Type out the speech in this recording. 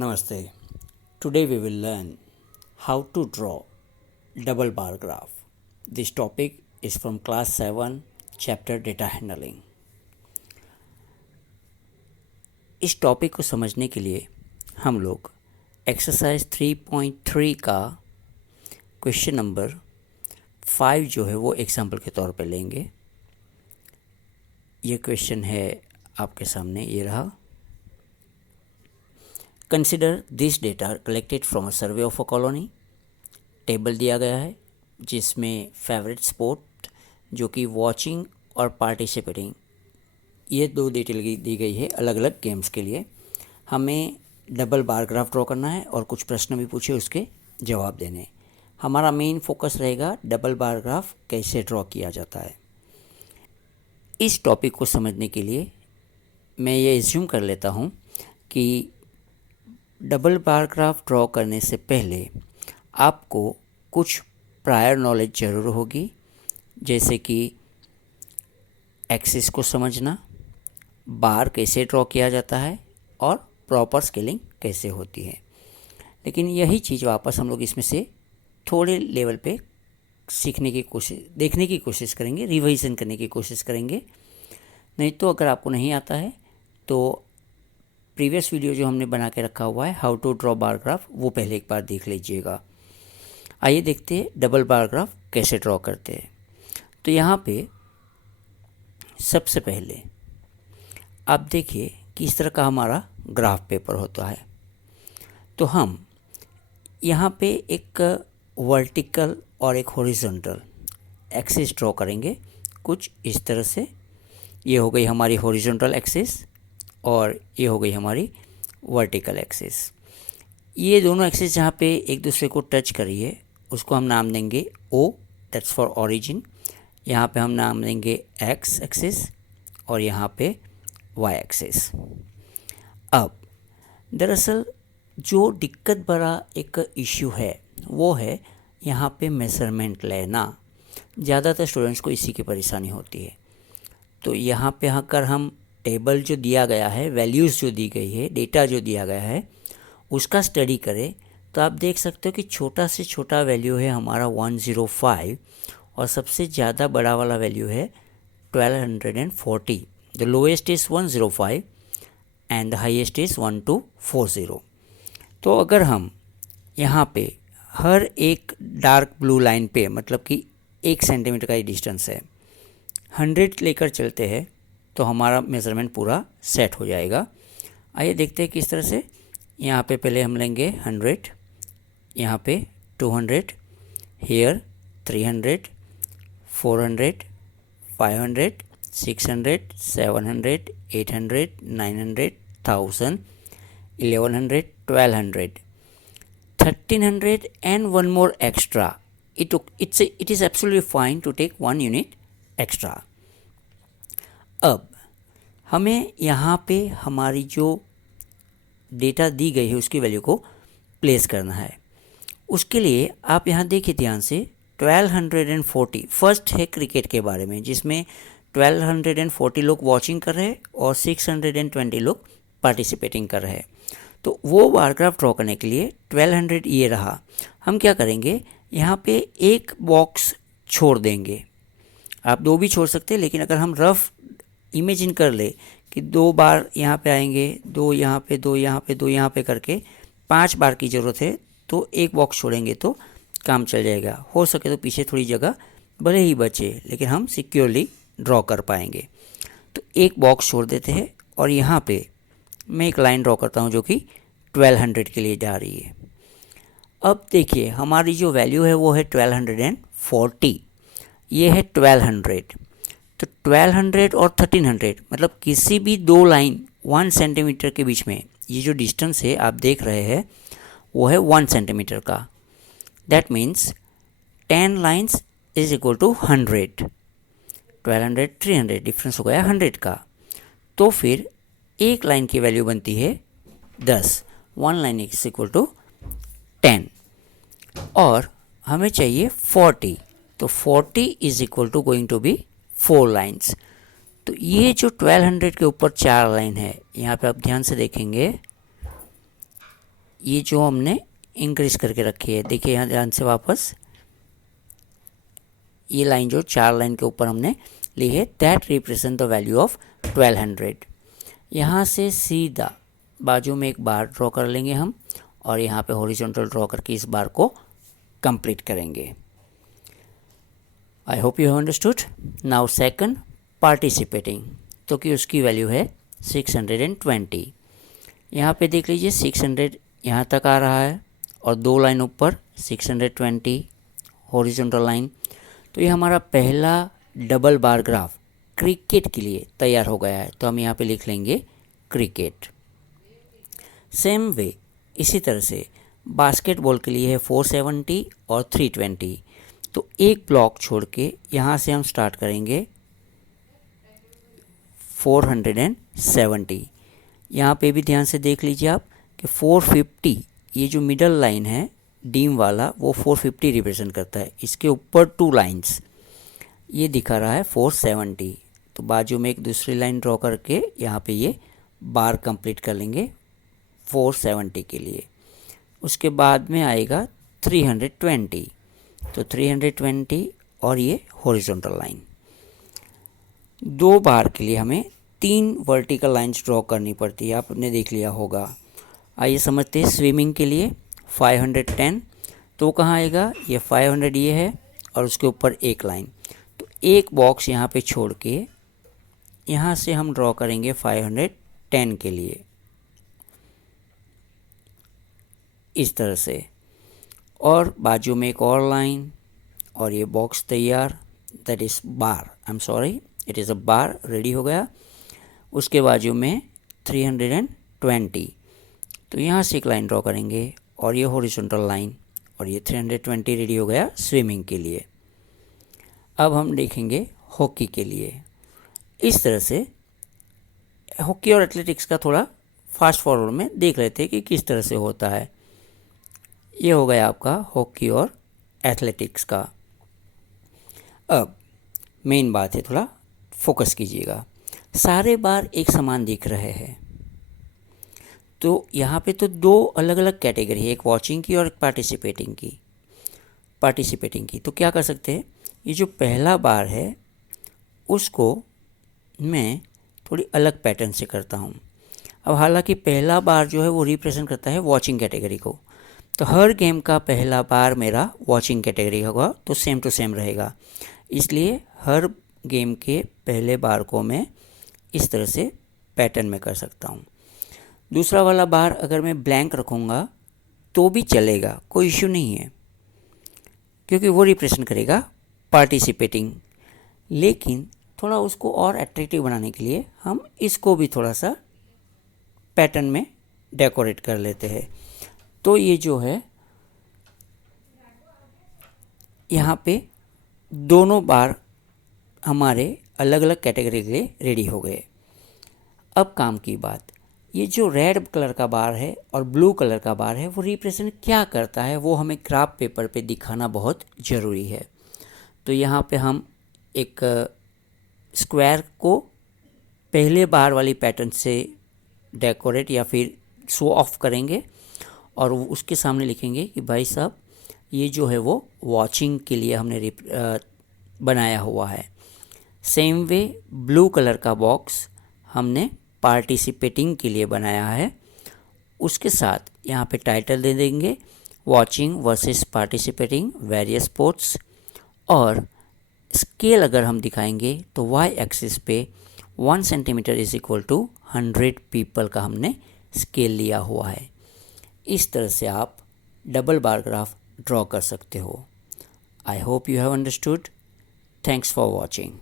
Namaste. Today we will learn how to draw double bar graph. This topic is from class 7 chapter data handling. इस topic को समझने के लिए हम लोग एक्सरसाइज 3.3 का क्वेश्चन नंबर 5 जो है वो एग्जाम्पल के तौर पे लेंगे। ये क्वेश्चन है आपके सामने, ये रहा। Consider this data collected from a survey of a colony. Table दिया गया है जिसमें फेवरेट स्पोर्ट जो कि वॉचिंग और पार्टिसिपेटिंग, ये दो डिटेल दी गई है अलग अलग गेम्स के लिए। हमें डबल बार ग्राफ ड्रॉ करना है और कुछ प्रश्न भी पूछे, उसके जवाब देने। हमारा मेन फोकस रहेगा डबल बार ग्राफ कैसे ड्रॉ किया जाता है। इस टॉपिक को समझने के लिए मैं ये एज्यूम कर लेता हूँ कि डबल बार ग्राफ ड्रॉ करने से पहले आपको कुछ प्रायर नॉलेज ज़रूर होगी, जैसे कि एक्सिस को समझना, बार कैसे ड्रॉ किया जाता है और प्रॉपर स्केलिंग कैसे होती है। लेकिन यही चीज़ वापस हम लोग इसमें से थोड़े लेवल पे सीखने की कोशिश, देखने की कोशिश करेंगे, रिवाइज़न करने की कोशिश करेंगे। नहीं तो अगर आपको नहीं आता है तो प्रीवियस वीडियो जो हमने बना के रखा हुआ है how to draw bar graph, वो पहले एक बार देख लीजिएगा। आइए देखते हैं डबल बार ग्राफ कैसे ड्रॉ करते हैं। तो यहाँ पे सबसे पहले आप देखिए कि इस तरह का हमारा ग्राफ पेपर होता है। तो हम यहाँ पे एक वर्टिकल और एक हॉरिजॉन्टल एक्सिस ड्रॉ करेंगे कुछ इस तरह से। ये हो गई हमारी हॉरिजॉन्टल एक्सिस और ये हो गई हमारी वर्टिकल एक्सिस। ये दोनों एक्सिस जहाँ पे एक दूसरे को टच करिए उसको हम नाम देंगे O, दैट्स फॉर ओरिजिन। यहाँ पे हम नाम देंगे X एक्सिस और यहाँ पे Y एक्सिस। अब दरअसल जो दिक्कत भरा एक इश्यू है वो है यहाँ पे मेजरमेंट लेना। ज़्यादातर स्टूडेंट्स को इसी की परेशानी होती है। तो यहाँ पे अगर हम टेबल जो दिया गया है, वैल्यूज़ जो दी गई है, डेटा जो दिया गया है, उसका स्टडी करें तो आप देख सकते हो कि छोटा से छोटा वैल्यू है हमारा 105 और सबसे ज़्यादा बड़ा वाला वैल्यू है 1240। The lowest is 105 and the highest is 1240। तो अगर हम यहाँ पे हर एक डार्क ब्लू लाइन पे, मतलब कि 1 सेंटीमीटर का ही डिस्टेंस है, 100 लेकर चलते हैं तो हमारा मेज़रमेंट पूरा सेट हो जाएगा। आइए देखते हैं किस तरह से। यहाँ पे पहले हम लेंगे 100, यहाँ पे 200, hair 300, 400, 500, 600, 700, 800, 900, 1000, 1100, 1200, 1300 and one more extra. It is absolutely fine to take 1 unit extra. अब हमें यहाँ पे हमारी जो डेटा दी गई है उसकी वैल्यू को प्लेस करना है। उसके लिए आप यहाँ देखिए ध्यान से 1240 फर्स्ट है क्रिकेट के बारे में, जिसमें 1240 लोग वॉचिंग कर रहे हैं और 620 लोग पार्टिसिपेटिंग कर रहे हैं। तो वो बार ग्राफ ड्रॉ करने के लिए 1200 ये रहा। हम क्या करेंगे, यहाँ पे एक बॉक्स छोड़ देंगे। आप दो भी छोड़ सकते हैं, लेकिन अगर हम रफ इमेजिन कर ले कि 2 बार यहाँ पे आएंगे, 2 यहाँ पे, 2 यहाँ पे, 2 यहाँ पे करके 5 बार की ज़रूरत है, तो एक बॉक्स छोड़ेंगे तो काम चल जाएगा। हो सके तो पीछे थोड़ी जगह भले ही बचे, लेकिन हम सिक्योरली ड्रॉ कर पाएंगे। तो एक बॉक्स छोड़ देते हैं और यहाँ पे मैं एक लाइन ड्रॉ करता हूँ जो कि 1200 के लिए जा रही है। अब देखिए हमारी जो वैल्यू है वो है 1240, ये है 1200। तो 1200 और 1300 मतलब किसी भी दो लाइन 1 सेंटीमीटर के बीच में ये जो डिस्टेंस है आप देख रहे हैं वो है 1 सेंटीमीटर का। That means 10 lines is equal to 100। 1200 300 difference हो गया 100 का। तो फिर एक लाइन की वैल्यू बनती है 10। 1 लाइन इज इक्वल टू 10 और हमें चाहिए 40। तो 40 is equal to going to be 4 lines. तो ये जो 1200 के ऊपर 4 लाइन है, यहाँ पे आप ध्यान से देखेंगे ये जो हमने इंक्रीज करके रखी है, देखिए यहाँ ध्यान से वापस ये लाइन जो 4 लाइन के ऊपर हमने ली है, that represent the value of 1200। यहाँ से सीधा बाजू में एक बार ड्रॉ कर लेंगे हम और यहाँ पे हॉरिजॉन्टल ड्रॉ करके इस बार को कंप्लीट करेंगे। I hope you have understood. Now second participating, तो कि उसकी वैल्यू है 620। यहाँ पे देख लीजिए 600 यहाँ तक आ रहा है और 2 लाइन ऊपर 620 हॉरिजॉन्टल लाइन। तो ये हमारा पहला डबल बार ग्राफ क्रिकेट के लिए तैयार हो गया है। तो हम यहाँ पे लिख लेंगे क्रिकेट। सेम वे इसी तरह से बास्केटबॉल के लिए है 470 और 320। तो एक ब्लॉक छोड़ के यहाँ से हम स्टार्ट करेंगे 470। यहाँ पे भी ध्यान से देख लीजिए आप कि 450 ये जो मिडल लाइन है डीम वाला वो 450 रिप्रेजेंट करता है। इसके ऊपर 2 लाइंस ये दिखा रहा है 470। तो बाजू में एक दूसरी लाइन ड्रॉ करके यहाँ पे ये बार कंप्लीट कर लेंगे 470 के लिए। उसके बाद में आएगा 320। तो 320 और ये हॉरिजॉन्टल लाइन। 2 बार के लिए हमें 3 वर्टिकल लाइंस ड्रॉ करनी पड़ती है, आपने देख लिया होगा। आइए समझते हैं स्विमिंग के लिए 510। तो कहाँ आएगा, ये 500 ये है और उसके ऊपर एक लाइन। तो एक बॉक्स यहाँ पे छोड़ के यहाँ से हम ड्रॉ करेंगे 510 के लिए इस तरह से, और बाजू में एक और लाइन और ये बॉक्स तैयार, that is bar, I am sorry, it is a bar ready हो गया। उसके बाजू में 320। तो यहाँ से एक लाइन ड्रॉ करेंगे और ये हॉरिजॉन्टल लाइन और ये 320 रेडी हो गया स्विमिंग के लिए। अब हम देखेंगे हॉकी के लिए। इस तरह से हॉकी और एथलेटिक्स का थोड़ा फास्ट फॉरवर्ड में देख लेते हैं कि किस तरह से होता है। ये हो गया आपका हॉकी और एथलेटिक्स का। अब मेन बात है, थोड़ा फोकस कीजिएगा। सारे बार एक समान दिख रहे हैं। तो यहाँ पे तो 2 अलग अलग कैटेगरी है, एक वॉचिंग की और एक पार्टिसिपेटिंग की। तो क्या कर सकते हैं, ये जो पहला बार है उसको मैं थोड़ी अलग पैटर्न से करता हूँ। अब हालांकि पहला बार जो है वो रिप्रेजेंट करता है वॉचिंग कैटेगरी को, तो हर गेम का पहला बार मेरा वॉचिंग कैटेगरी होगा, तो सेम टू सेम रहेगा। इसलिए हर गेम के पहले बार को मैं इस तरह से पैटर्न में कर सकता हूँ। दूसरा वाला बार अगर मैं ब्लैंक रखूँगा तो भी चलेगा, कोई इश्यू नहीं है, क्योंकि वो रिप्रेजेंट करेगा पार्टिसिपेटिंग। लेकिन थोड़ा उसको और अट्रैक्टिव बनाने के लिए हम इसको भी थोड़ा सा पैटर्न में डेकोरेट कर लेते हैं। तो ये जो है यहाँ पे दोनों बार हमारे अलग अलग कैटेगरी के लिए रेडी हो गए। अब काम की बात, ये जो रेड कलर का बार है और ब्लू कलर का बार है वो रिप्रेजेंट क्या करता है वो हमें ग्राफ पेपर पे दिखाना बहुत ज़रूरी है। तो यहाँ पे हम एक स्क्वायर को पहले बार वाली पैटर्न से डेकोरेट या फिर शो ऑफ करेंगे और उसके सामने लिखेंगे कि भाई साहब ये जो है वो वॉचिंग के लिए हमने बनाया हुआ है। सेम वे ब्लू कलर का बॉक्स हमने पार्टिसिपेटिंग के लिए बनाया है। उसके साथ यहाँ पे टाइटल दे देंगे watching versus participating various sports, और स्केल अगर हम दिखाएंगे तो वाई एक्सिस पे 1 centimetre is equal to 100 people का हमने स्केल लिया हुआ है। इस तरह से आप डबल बार ग्राफ ड्रॉ कर सकते हो। I hope you have understood. Thanks for watching.